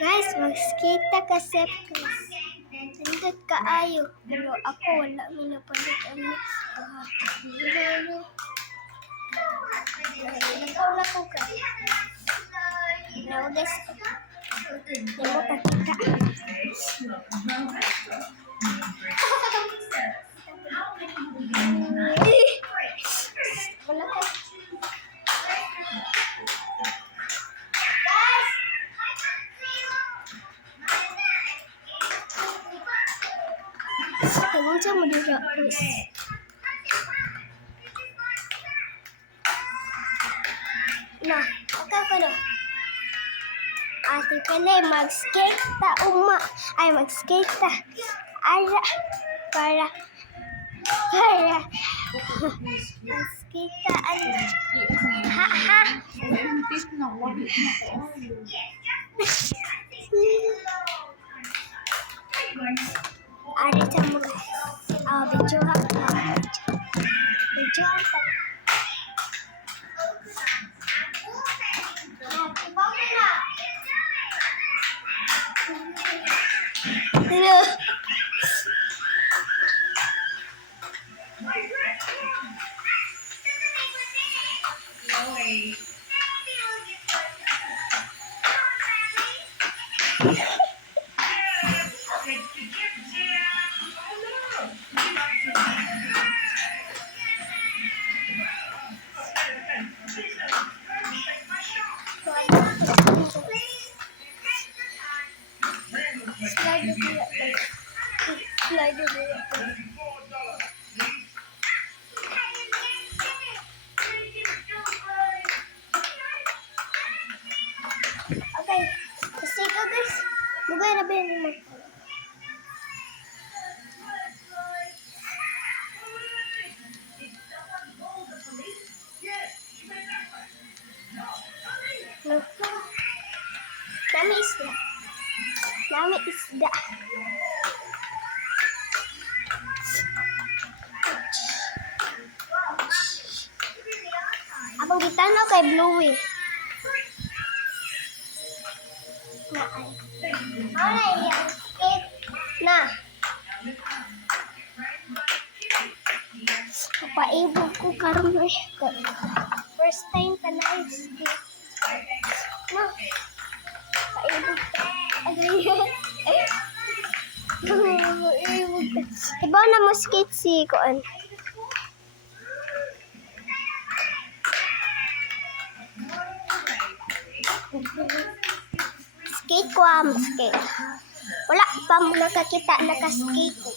Guys, mag-skate ta ka Septris. Nandot ka ayo. Pero ako wala minapalit ang mix. Nagaw na ko ka. Now guys, hindi mo pakita. Wala ka. Kung mo dira, please. Na, okay ko na. Ate pala, mag-skate ta, Ay, mag-skate ta. Ara, para. Mag-skate ta, Ha. Ari sa mo. Video ha. Video ha. Hello. Slide over it. Okay, kasi ka guys, lugay na ba yun mo? Nami isda. Abang kita no kay Bluey. Na. Papaibog ko karon eh. First time pa na skate. No. Paibog ka. Ibaw na mo skate si Kuan. Skate ko skate. Wala pa mo nakakita naka-skate ko.